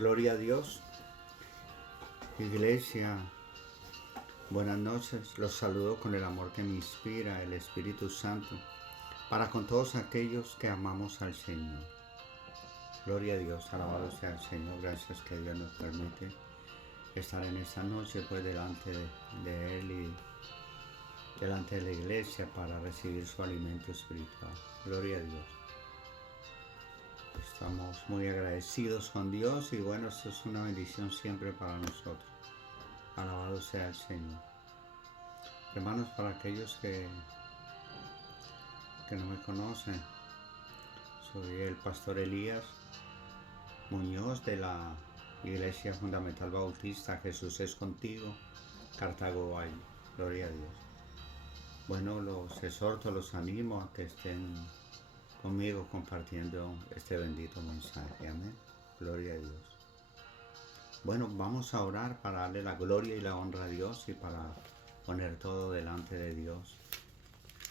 Gloria a Dios. Iglesia, buenas noches. Los saludo con el amor que me inspira el Espíritu Santo para con todos aquellos que amamos al Señor. Gloria a Dios, alabado sea el Señor. Gracias que Dios nos permite estar en esta noche pues delante de Él y delante de la iglesia para recibir su alimento espiritual. Gloria a Dios. Estamos muy agradecidos con Dios y bueno, esto es una bendición siempre para nosotros. Alabado sea el Señor. Hermanos, para aquellos que no me conocen, soy el pastor Elías Muñoz de la Iglesia Fundamental Bautista Jesús es Contigo, Cartago Valle. Gloria a Dios. Bueno, los exhorto, los animo a que estén conmigo compartiendo este bendito mensaje. Amén. Gloria a Dios. Bueno, vamos a orar para darle la gloria y la honra a Dios y para poner todo delante de Dios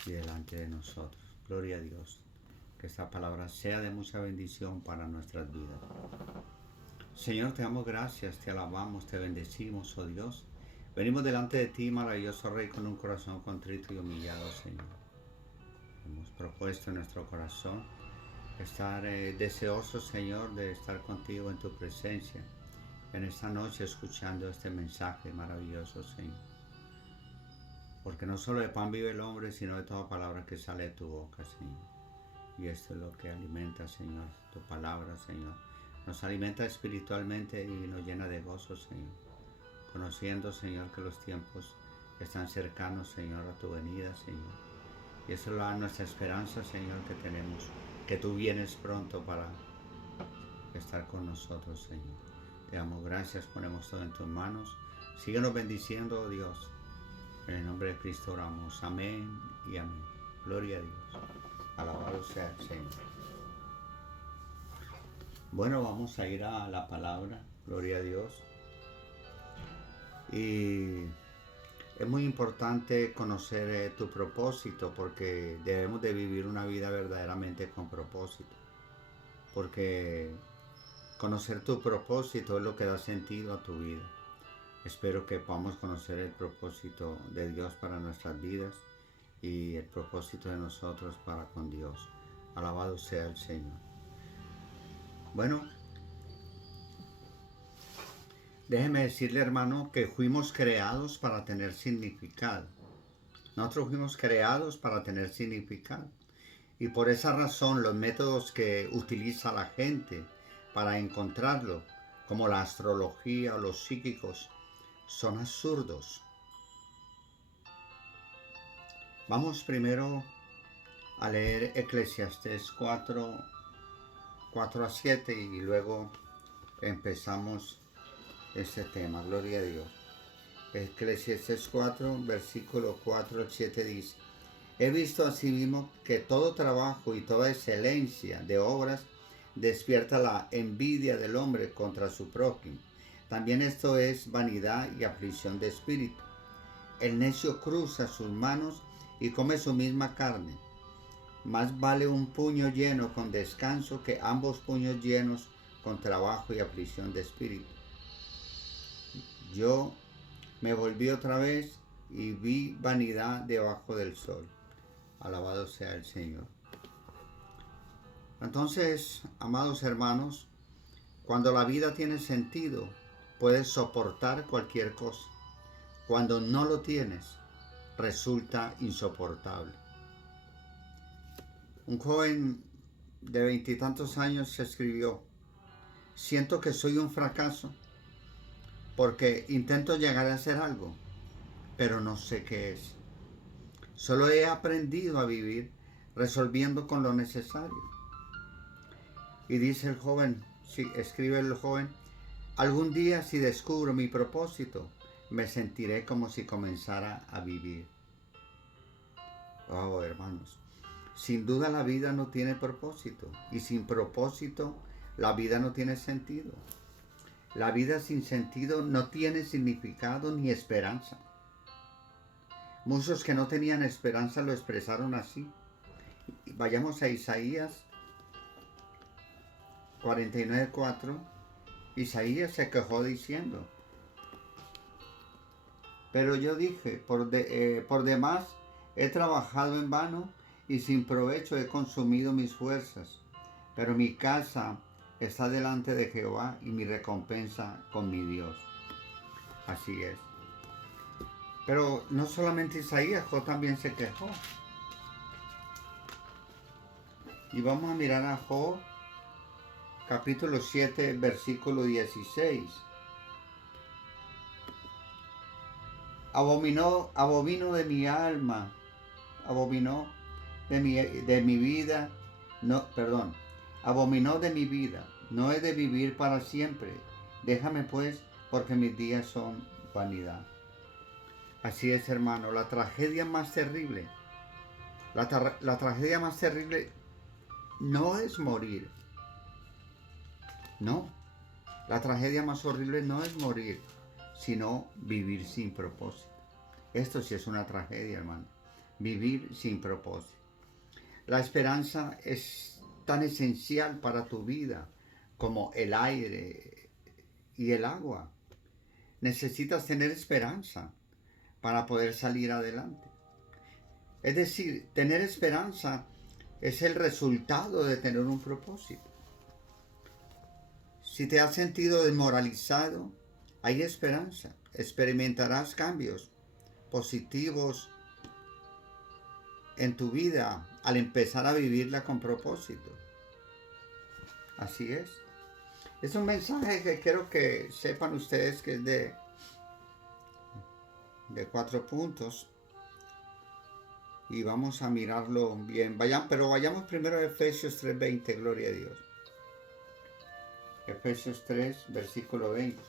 y delante de nosotros. Gloria a Dios. Que esta palabra sea de mucha bendición para nuestras vidas. Señor, te damos gracias, te alabamos, te bendecimos, oh Dios. Venimos delante de ti, maravilloso Rey, con un corazón contrito y humillado, Señor. Hemos propuesto en nuestro corazón estar deseosos, Señor, de estar contigo en tu presencia en esta noche escuchando este mensaje maravilloso, Señor. Porque no solo de pan vive el hombre, sino de toda palabra que sale de tu boca, Señor. Y esto es lo que alimenta, Señor, tu palabra, Señor. Nos alimenta espiritualmente y nos llena de gozo, Señor. Conociendo, Señor, que los tiempos están cercanos, Señor, a tu venida, Señor. Y eso es nuestra esperanza, Señor, que tenemos, que tú vienes pronto para estar con nosotros, Señor. Te damos gracias, ponemos todo en tus manos. Síguenos bendiciendo, oh Dios. En el nombre de Cristo oramos. Amén y amén. Gloria a Dios. Alabado sea el Señor. Bueno, vamos a ir a la palabra. Gloria a Dios. Y es muy importante conocer tu propósito porque debemos de vivir una vida verdaderamente con propósito. Porque conocer tu propósito es lo que da sentido a tu vida. Espero que podamos conocer el propósito de Dios para nuestras vidas y el propósito de nosotros para con Dios. Alabado sea el Señor. Bueno, déjeme decirle, hermano, que fuimos creados para tener significado. Nosotros fuimos creados para tener significado. Y por esa razón los métodos que utiliza la gente para encontrarlo, como la astrología o los psíquicos, son absurdos. Vamos primero a leer Eclesiastés 4 a 7 y luego empezamos este tema. Gloria a Dios. Eclesiastés 4, versículo 4 al 7 dice: He visto asimismo que todo trabajo y toda excelencia de obras despierta la envidia del hombre contra su prójimo. También esto es vanidad y aflicción de espíritu. El necio cruza sus manos y come su misma carne. Más vale un puño lleno con descanso que ambos puños llenos con trabajo y aflicción de espíritu. Yo me volví otra vez y vi vanidad debajo del sol. Alabado sea el Señor. Entonces, amados hermanos, cuando la vida tiene sentido, puedes soportar cualquier cosa. Cuando no lo tienes, resulta insoportable. Un joven de 20 y tantos años escribió: siento que soy un fracaso porque intento llegar a hacer algo, pero no sé qué es. Solo he aprendido a vivir resolviendo con lo necesario. Y dice el joven, escribe el joven: algún día, si descubro mi propósito, me sentiré como si comenzara a vivir. Oh, hermanos, sin duda la vida no tiene propósito, y sin propósito la vida no tiene sentido. La vida sin sentido no tiene significado ni esperanza. Muchos que no tenían esperanza lo expresaron así. Vayamos a Isaías 49:4 Isaías se quejó diciendo: pero yo dije, por demás he trabajado en vano y sin provecho he consumido mis fuerzas. Pero mi casa está delante de Jehová y mi recompensa con mi Dios. Así es. Pero no solamente Isaías, Job también se quejó. Y vamos a mirar a Job, capítulo 7, versículo 16. Abomino de mi alma, abominó de mi vida, abominó de mi vida, no he de vivir para siempre. Déjame pues, porque mis días son vanidad. Así es, hermano, la tragedia más terrible, la tragedia más terrible no es morir. No, la tragedia más horrible no es morir, sino vivir sin propósito. Esto sí es una tragedia, hermano. Vivir sin propósito. La esperanza es tan esencial para tu vida como el aire y el agua. Necesitas tener esperanza para poder salir adelante. Es decir, tener esperanza es el resultado de tener un propósito. Si te has sentido desmoralizado, hay esperanza. Experimentarás cambios positivos en tu vida al empezar a vivirla con propósito. Así es. Es un mensaje que quiero que sepan ustedes que es de 4 puntos. Y vamos a mirarlo bien. Pero vayamos primero a Efesios 3:20, gloria a Dios. Efesios 3, versículo 20.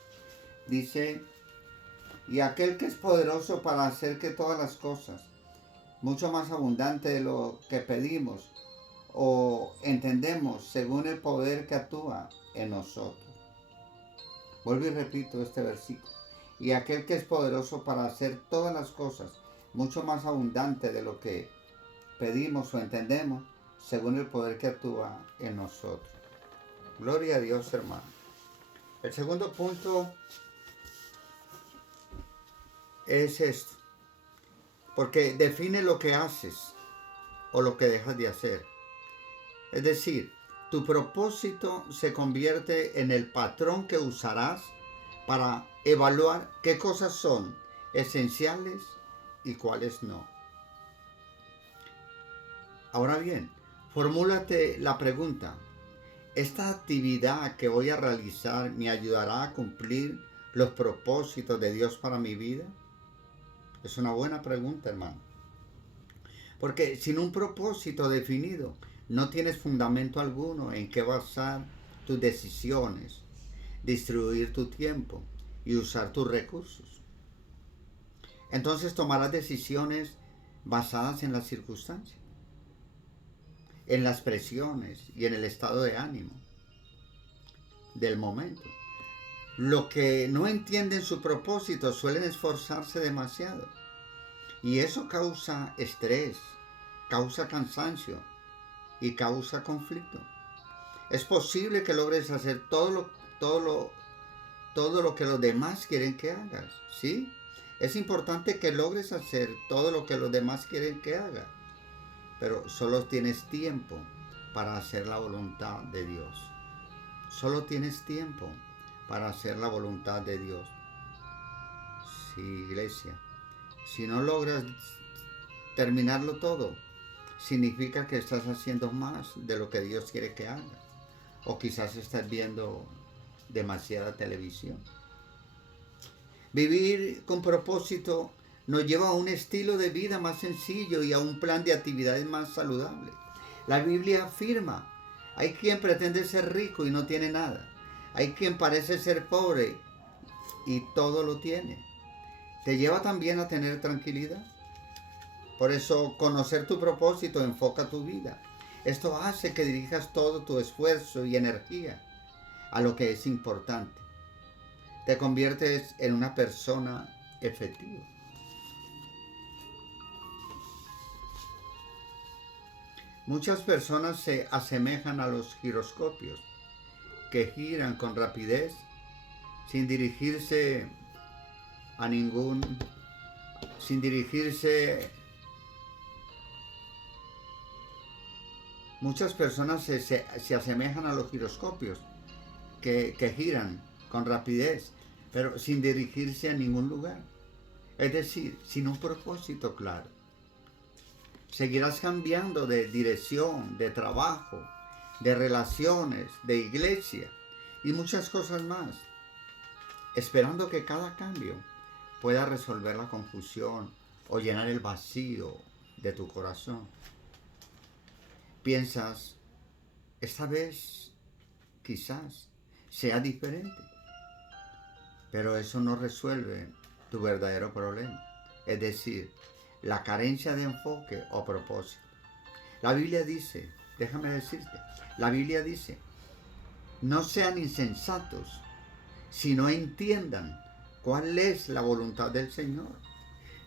Dice: y aquel que es poderoso para hacer que todas las cosas, mucho más abundante de lo que pedimos o entendemos, según el poder que actúa en nosotros. Vuelvo y repito este versículo. Y aquel que es poderoso para hacer todas las cosas, mucho más abundante de lo que pedimos o entendemos, según el poder que actúa en nosotros. Gloria a Dios, hermano. El segundo punto es esto, porque define lo que haces o lo que dejas de hacer. Es decir, tu propósito se convierte en el patrón que usarás para evaluar qué cosas son esenciales y cuáles no. Ahora bien, formúlate la pregunta: ¿esta actividad que voy a realizar me ayudará a cumplir los propósitos de Dios para mi vida? Es una buena pregunta, hermano. Porque sin un propósito definido, no tienes fundamento alguno en qué basar tus decisiones, distribuir tu tiempo y usar tus recursos. Entonces tomarás decisiones basadas en las circunstancias, en las presiones y en el estado de ánimo del momento. Los que no entienden su propósito suelen esforzarse demasiado y eso causa estrés, causa cansancio y causa conflicto. Es posible que logres hacer todo lo que los demás quieren que hagas, ¿sí? Es importante que logres hacer todo lo que los demás quieren que hagas, pero solo tienes tiempo para hacer la voluntad de Dios. Solo tienes tiempo para hacer la voluntad de Dios. Sí, iglesia. Si no logras terminarlo todo, significa que estás haciendo más de lo que Dios quiere que hagas. O quizás estás viendo demasiada televisión. Vivir con propósito nos lleva a un estilo de vida más sencillo y a un plan de actividades más saludable. La Biblia afirma: hay quien pretende ser rico y no tiene nada. Hay quien parece ser pobre y todo lo tiene. ¿Te lleva también a tener tranquilidad? Por eso, conocer tu propósito enfoca tu vida. Esto hace que dirijas todo tu esfuerzo y energía a lo que es importante. Te conviertes en una persona efectiva. Muchas personas se asemejan a los giroscopios, que giran con rapidez sin dirigirse a sin dirigirse. Muchas personas se asemejan a los giroscopios que giran con rapidez, pero sin dirigirse a ningún lugar. Es decir, sin un propósito claro. Seguirás cambiando de dirección, de trabajo, de relaciones, de iglesia y muchas cosas más, esperando que cada cambio pueda resolver la confusión o llenar el vacío de tu corazón. Piensas, esta vez quizás sea diferente, pero eso no resuelve tu verdadero problema, es decir, la carencia de enfoque o propósito. La Biblia dice, déjame decirte, la Biblia dice, no sean insensatos, sino entiendan cuál es la voluntad del Señor.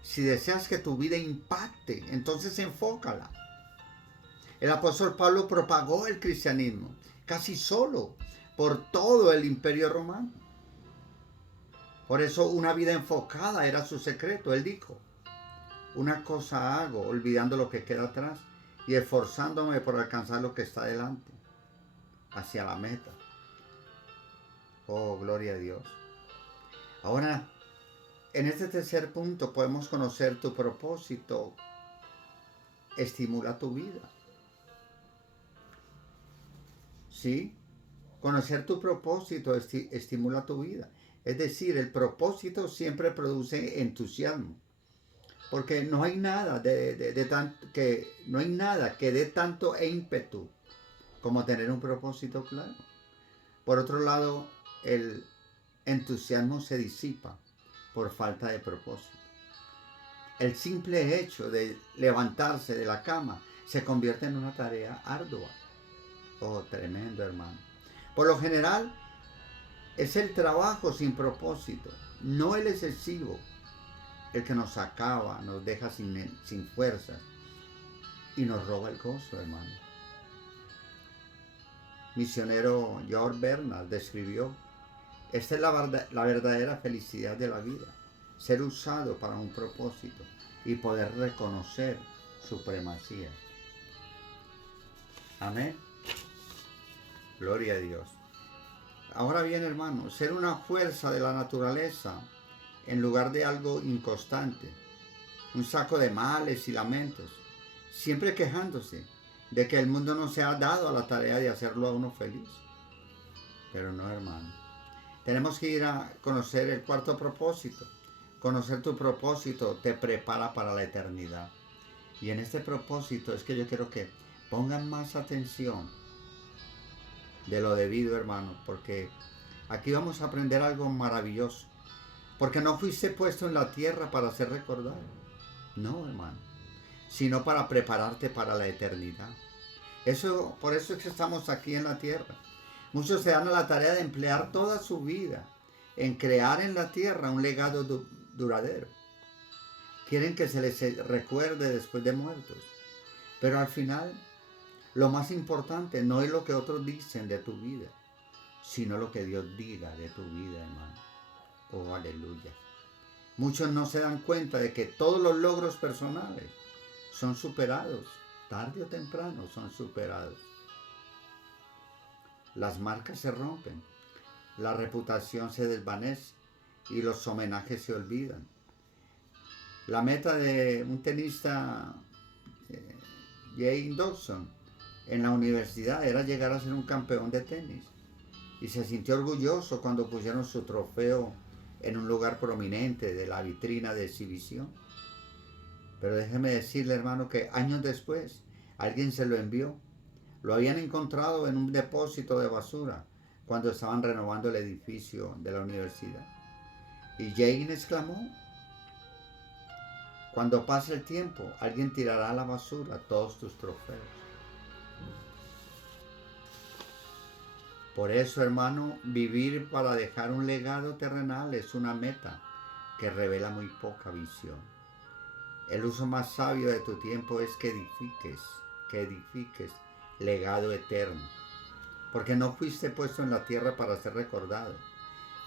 Si deseas que tu vida impacte, entonces enfócala. El apóstol Pablo propagó el cristianismo casi solo por todo el imperio romano. Por eso una vida enfocada era su secreto. Él dijo, una cosa hago, olvidando lo que queda atrás y esforzándome por alcanzar lo que está delante, hacia la meta. Oh, gloria a Dios. Ahora, en este tercer punto podemos conocer tu propósito. Estimula tu vida. ¿Sí? Conocer tu propósito estimula tu vida. Es decir, el propósito siempre produce entusiasmo. Porque no hay nada no hay nada que dé tanto ímpetu como tener un propósito claro. Por otro lado, el entusiasmo se disipa por falta de propósito. El simple hecho de levantarse de la cama se convierte en una tarea ardua. Oh, tremendo, hermano. Por lo general, es el trabajo sin propósito, no el excesivo, el que nos acaba, nos deja sin fuerzas y nos roba el gozo, hermano. Misionero George Bernard describió, esta es la verdadera felicidad de la vida, ser usado para un propósito y poder reconocer su primacía. Amén. Gloria a Dios. Ahora bien, hermano, ser una fuerza de la naturaleza en lugar de algo inconstante, un saco de males y lamentos, siempre quejándose de que el mundo no se ha dado a la tarea de hacerlo a uno feliz. Pero no, hermano. Tenemos que ir a conocer el cuarto propósito. Conocer tu propósito te prepara para la eternidad. Y en este propósito es que yo quiero que pongan más atención de lo debido, hermano, porque aquí vamos a aprender algo maravilloso. Porque no fuiste puesto en la tierra para ser recordado. No, hermano. Sino para prepararte para la eternidad. Por eso es que estamos aquí en la tierra. Muchos se dan a la tarea de emplear toda su vida en crear en la tierra un legado duradero. Quieren que se les recuerde después de muertos. Pero al final, lo más importante no es lo que otros dicen de tu vida, sino lo que Dios diga de tu vida, hermano. Oh, aleluya. Muchos no se dan cuenta de que todos los logros personales son superados. Tarde o temprano son superados. Las marcas se rompen, la reputación se desvanece y los homenajes se olvidan. La meta de un tenista, Jane Dawson, en la universidad era llegar a ser un campeón de tenis. Y se sintió orgulloso cuando pusieron su trofeo en un lugar prominente de la vitrina de exhibición. Pero déjeme decirle, hermano, que años después alguien se lo envió. Lo habían encontrado en un depósito de basura cuando estaban renovando el edificio de la universidad. Y Jane exclamó, cuando pase el tiempo, alguien tirará a la basura todos tus trofeos. Por eso, hermano, vivir para dejar un legado terrenal es una meta que revela muy poca visión. El uso más sabio de tu tiempo es que edifiques legado eterno. Porque no fuiste puesto en la tierra para ser recordado,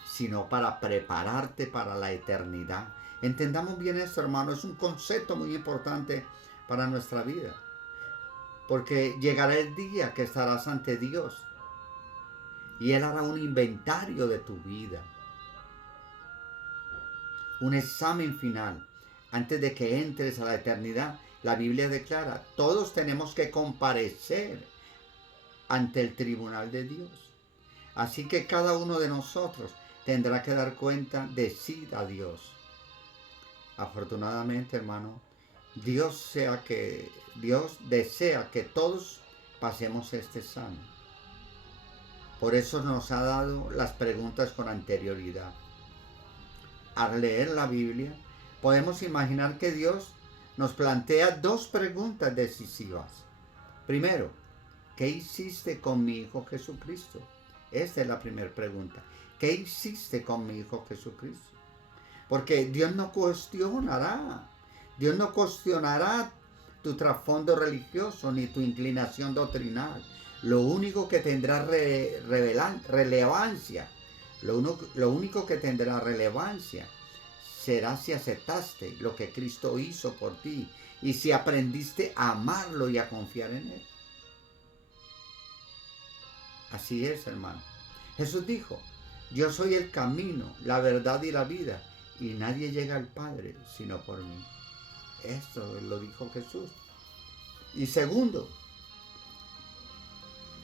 sino para prepararte para la eternidad. Entendamos bien esto, hermano, es un concepto muy importante para nuestra vida. Porque llegará el día que estarás ante Dios y Él hará un inventario de tu vida, un examen final. Antes de que entres a la eternidad, la Biblia declara, todos tenemos que comparecer ante el tribunal de Dios. Así que cada uno de nosotros tendrá que dar cuenta de sí a Dios. Afortunadamente, hermano, Dios desea que todos pasemos este examen. Por eso nos ha dado las preguntas con anterioridad. Al leer la Biblia, podemos imaginar que Dios nos plantea dos preguntas decisivas. Primero, ¿qué hiciste con mi Hijo Jesucristo? Esta es la primera pregunta. ¿Qué hiciste con mi Hijo Jesucristo? Porque Dios no cuestionará tu trasfondo religioso ni tu inclinación doctrinal. Lo único que tendrá relevancia, lo único que tendrá relevancia será si aceptaste lo que Cristo hizo por ti y si aprendiste a amarlo y a confiar en Él. Así es, hermano. Jesús dijo, yo soy el camino, la verdad y la vida, y nadie llega al Padre sino por mí. Esto lo dijo Jesús. Y segundo,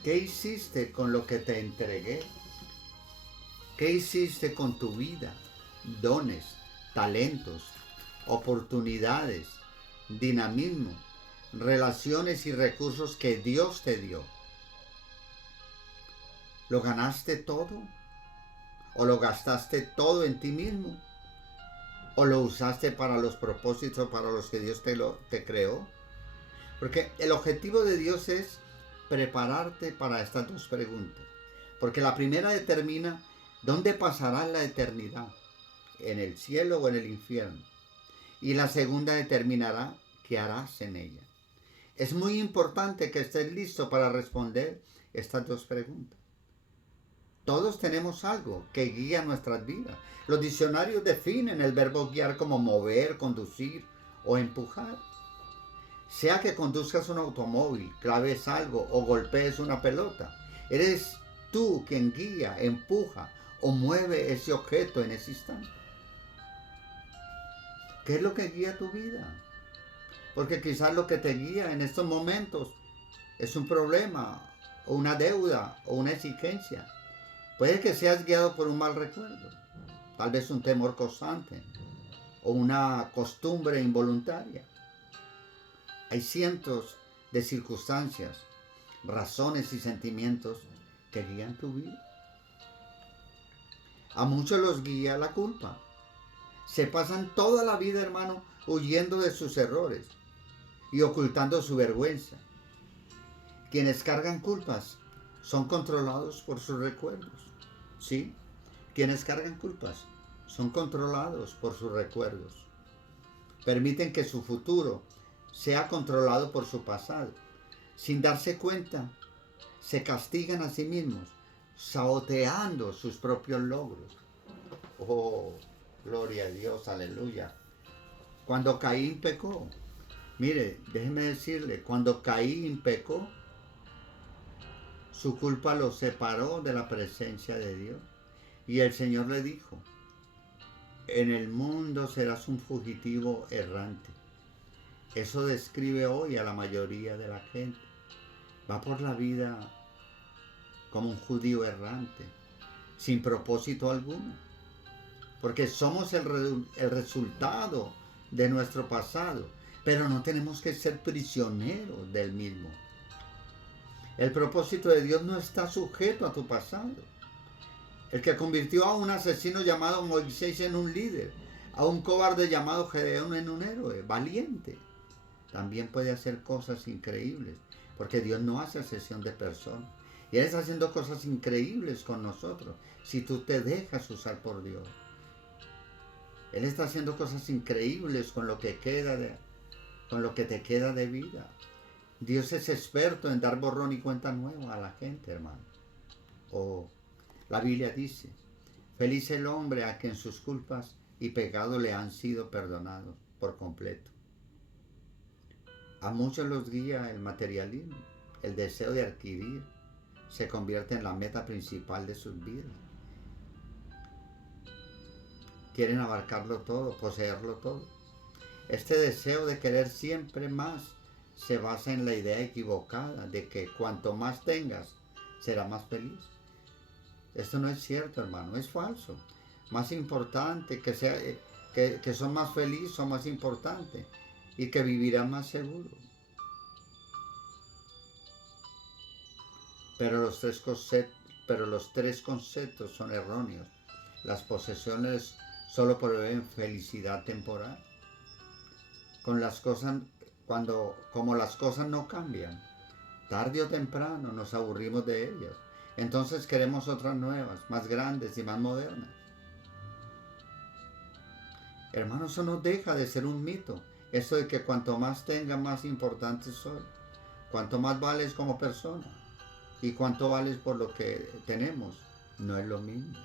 ¿qué hiciste con lo que te entregué? ¿Qué hiciste con tu vida? Dones, talentos, oportunidades, dinamismo, relaciones y recursos que Dios te dio. ¿Lo ganaste todo? ¿O lo gastaste todo en ti mismo? ¿O lo usaste para los propósitos para los que Dios te creó? Porque el objetivo de Dios es prepararte para estas dos preguntas. Porque la primera determina dónde pasarás la eternidad, en el cielo o en el infierno. Y la segunda determinará qué harás en ella. Es muy importante que estés listo para responder estas dos preguntas. Todos tenemos algo que guía nuestras vidas. Los diccionarios definen el verbo guiar como mover, conducir o empujar. Sea que conduzcas un automóvil, claves algo o golpees una pelota, eres tú quien guía, empuja o mueve ese objeto en ese instante. ¿Qué es lo que guía tu vida? Porque quizás lo que te guía en estos momentos es un problema o una deuda o una exigencia. Puede que seas guiado por un mal recuerdo, tal vez un temor constante o una costumbre involuntaria. Hay cientos de circunstancias, razones y sentimientos que guían tu vida. A muchos los guía la culpa. Se pasan toda la vida, hermano, huyendo de sus errores y ocultando su vergüenza. Quienes cargan culpas son controlados por sus recuerdos. ¿Sí? Quienes cargan culpas son controlados por sus recuerdos. Permiten que su futuro sea controlado por su pasado. Sin darse cuenta, se castigan a sí mismos, saboteando sus propios logros. Oh, gloria a Dios, aleluya. Cuando Caín pecó, mire, déjeme decirle, cuando Caín pecó, su culpa lo separó de la presencia de Dios. Y el Señor le dijo, en el mundo serás un fugitivo errante. Eso describe hoy a la mayoría de la gente. Va por la vida como un judío errante, sin propósito alguno. Porque somos el resultado de nuestro pasado, pero no tenemos que ser prisioneros del mismo. El propósito de Dios no está sujeto a tu pasado. El que convirtió a un asesino llamado Moisés en un líder, a un cobarde llamado Gedeón en un héroe, valiente, también puede hacer cosas increíbles, porque Dios no hace excepción de personas. Y Él está haciendo cosas increíbles con nosotros, si tú te dejas usar por Dios. Él está haciendo cosas increíbles con lo que te queda de vida. Dios es experto en dar borrón y cuenta nueva a la gente, hermano. La Biblia dice, Feliz el hombre a quien sus culpas y pecados le han sido perdonados por completo. A muchos los guía el materialismo, el deseo de adquirir, se convierte en la meta principal de sus vidas. Quieren abarcarlo todo, poseerlo todo. Este deseo de querer siempre más se basa en la idea equivocada de que cuanto más tengas, será más feliz. Esto no es cierto, hermano, es falso. Más importante que son más felices, son más importantes y que vivirán más seguro. Pero los tres conceptos son erróneos. Las posesiones solo proveen felicidad temporal. Como las cosas no cambian, tarde o temprano nos aburrimos de ellas. Entonces queremos otras nuevas, más grandes y más modernas. Hermano, eso no deja de ser un mito. Eso de que cuanto más tenga, más importante soy. Cuanto más vales como persona y cuánto vales por lo que tenemos, no es lo mismo.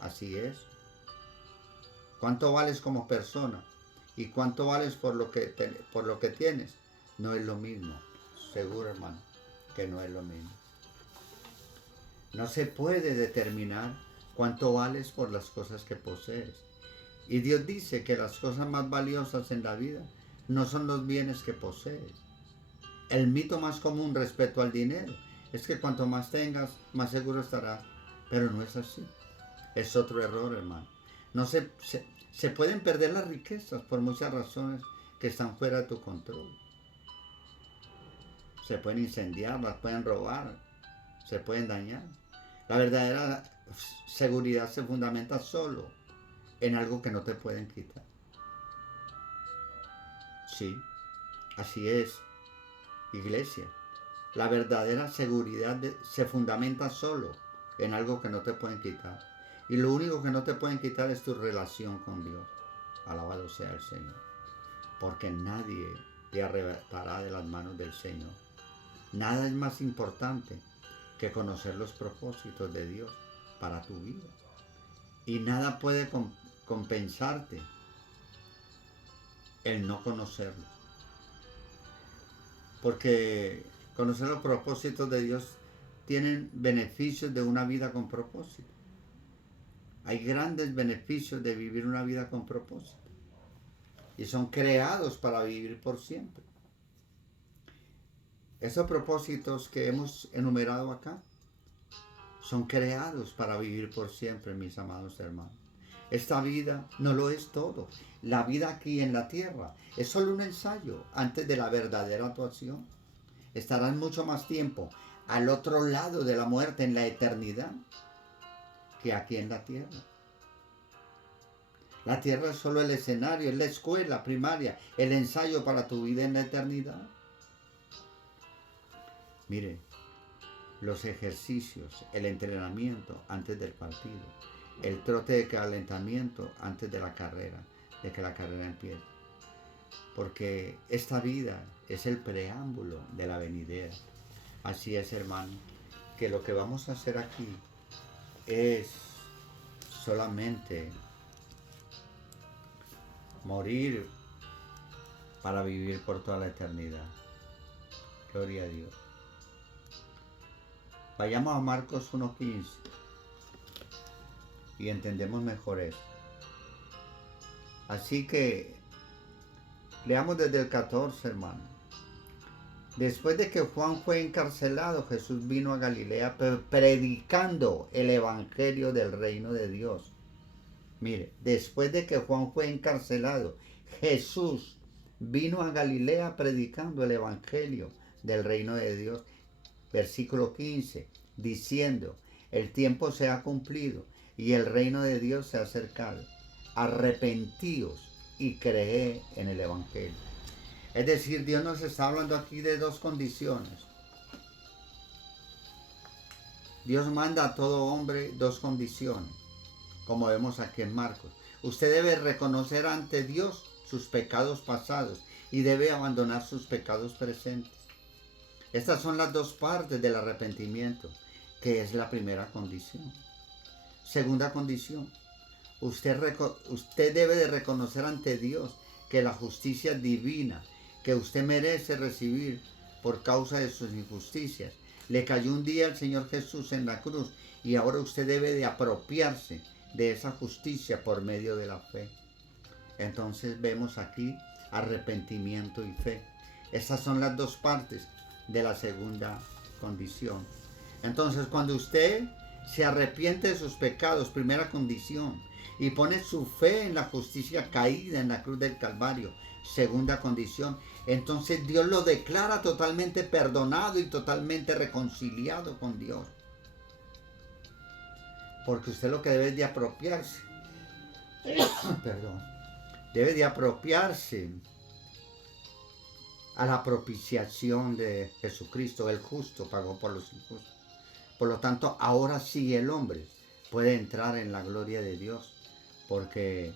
Así es. Cuánto vales como persona y cuánto vales por lo que tienes, no es lo mismo. Seguro, hermano, que no es lo mismo. No se puede determinar cuánto vales por las cosas que posees. Y Dios dice que las cosas más valiosas en la vida no son los bienes que posees. El mito más común respecto al dinero es que cuanto más tengas, más seguro estarás. Pero no es así. Es otro error, hermano. No se pueden perder las riquezas por muchas razones que están fuera de tu control. Se pueden incendiar, las pueden robar, se pueden dañar. La verdadera seguridad se fundamenta solo en algo que no te pueden quitar. Sí, así es, iglesia. La verdadera seguridad se fundamenta solo en algo que no te pueden quitar. Y lo único que no te pueden quitar es tu relación con Dios. Alabado sea el Señor. Porque nadie te arrebatará de las manos del Señor. Nada es más importante que conocer los propósitos de Dios para tu vida. Y nada puede compensarte el no conocerlos. Porque conocer los propósitos de Dios tienen beneficios de una vida con propósito. Hay grandes beneficios de vivir una vida con propósito. Y son creados para vivir por siempre. Esos propósitos que hemos enumerado acá son creados para vivir por siempre, mis amados hermanos. Esta vida no lo es todo. La vida aquí en la tierra es solo un ensayo antes de la verdadera actuación. Estarás mucho más tiempo al otro lado de la muerte en la eternidad que aquí en la tierra. La tierra es solo el escenario, es la escuela primaria, el ensayo para tu vida en la eternidad. Mire, los ejercicios, el entrenamiento antes del partido, el trote de calentamiento antes de la carrera, de que la carrera empiece. Porque esta vida es el preámbulo de la venidera. Así es, hermano, que lo que vamos a hacer aquí es solamente morir para vivir por toda la eternidad. Gloria a Dios. Vayamos a Marcos 1:15 y entendemos mejor esto. Así que leamos desde el 14, hermano. Después de que Juan fue encarcelado, Jesús vino a Galilea predicando el evangelio del reino de Dios. Mire, después de que Juan fue encarcelado, Jesús vino a Galilea predicando el evangelio del reino de Dios. Versículo 15, diciendo, el tiempo se ha cumplido y el reino de Dios se ha acercado. Arrepentíos y creed en el evangelio. Es decir, Dios nos está hablando aquí de dos condiciones. Dios manda a todo hombre dos condiciones, como vemos aquí en Marcos. Usted debe reconocer ante Dios sus pecados pasados y debe abandonar sus pecados presentes. Estas son las dos partes del arrepentimiento, que es la primera condición. Segunda condición, usted debe de reconocer ante Dios que la justicia divina que usted merece recibir por causa de sus injusticias le cayó un día al Señor Jesús en la cruz, y ahora usted debe de apropiarse de esa justicia por medio de la fe. Entonces vemos aquí arrepentimiento y fe. Estas son las dos partes de la segunda condición. Entonces, cuando usted se arrepiente de sus pecados, primera condición, y pone su fe en la justicia caída en la cruz del Calvario, segunda condición, entonces Dios lo declara totalmente perdonado y totalmente reconciliado con Dios. Porque usted lo que debe es de apropiarse, perdón, debe de apropiarse a la propiciación de Jesucristo. El justo pagó por los injustos. Por lo tanto, ahora sí el hombre puede entrar en la gloria de Dios, porque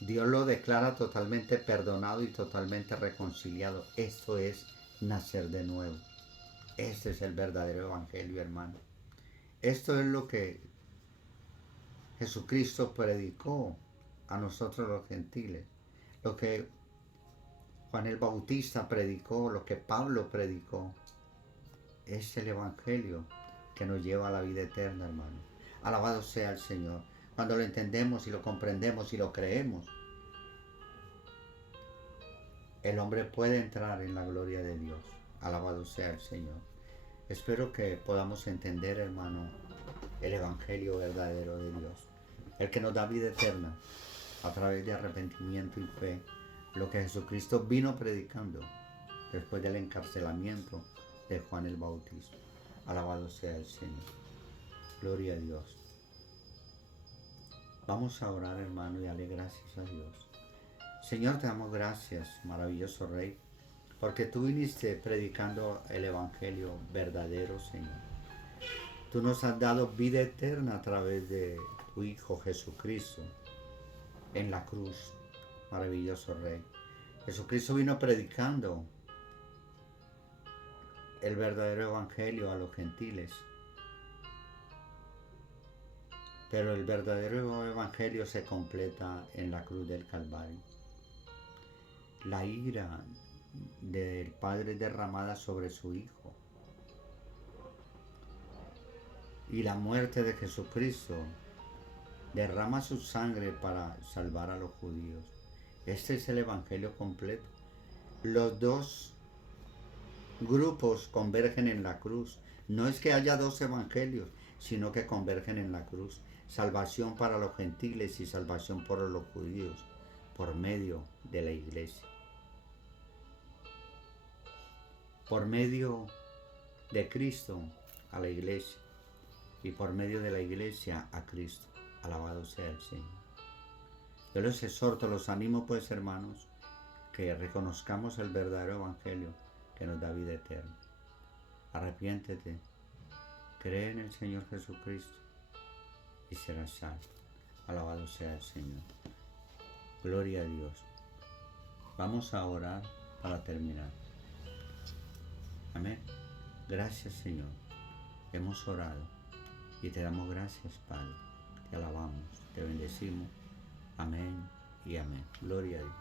Dios lo declara totalmente perdonado y totalmente reconciliado. Esto es nacer de nuevo. Este es el verdadero evangelio, hermano. Esto es lo que Jesucristo predicó a nosotros los gentiles, lo que Juan el Bautista predicó, lo que Pablo predicó. Es el evangelio que nos lleva a la vida eterna, hermano. Alabado sea el Señor. Cuando lo entendemos y lo comprendemos y lo creemos, el hombre puede entrar en la gloria de Dios. Alabado sea el Señor. Espero que podamos entender, hermano, el evangelio verdadero de Dios, el que nos da vida eterna a través de arrepentimiento y fe, lo que Jesucristo vino predicando después del encarcelamiento de Juan el Bautista. Alabado sea el Señor. Gloria a Dios. Vamos a orar, hermano, y darle gracias a Dios. Señor, te damos gracias, maravilloso Rey, porque tú viniste predicando el evangelio verdadero, Señor. Tú nos has dado vida eterna a través de tu Hijo Jesucristo en la cruz, maravilloso Rey. Jesucristo vino predicando el verdadero evangelio a los gentiles, pero el verdadero evangelio se completa en la cruz del Calvario. La ira del Padre derramada sobre su Hijo y la muerte de Jesucristo derrama su sangre para salvar a los judíos. Este es el evangelio completo. Los dos grupos convergen en la cruz. No es que haya dos evangelios, sino que convergen en la cruz. Salvación para los gentiles y salvación por los judíos por medio de la iglesia. Por medio de Cristo a la iglesia y por medio de la iglesia a Cristo. Alabado sea el Señor. Yo les exhorto, los animo pues, hermanos, que reconozcamos el verdadero evangelio que nos da vida eterna. Arrepiéntete, cree en el Señor Jesucristo y serás salvo. Alabado sea el Señor. Gloria a Dios. Vamos a orar para terminar. Amén. Gracias, Señor. Hemos orado y te damos gracias, Padre. Te alabamos, te bendecimos. Amén y amén. Gloria a Dios.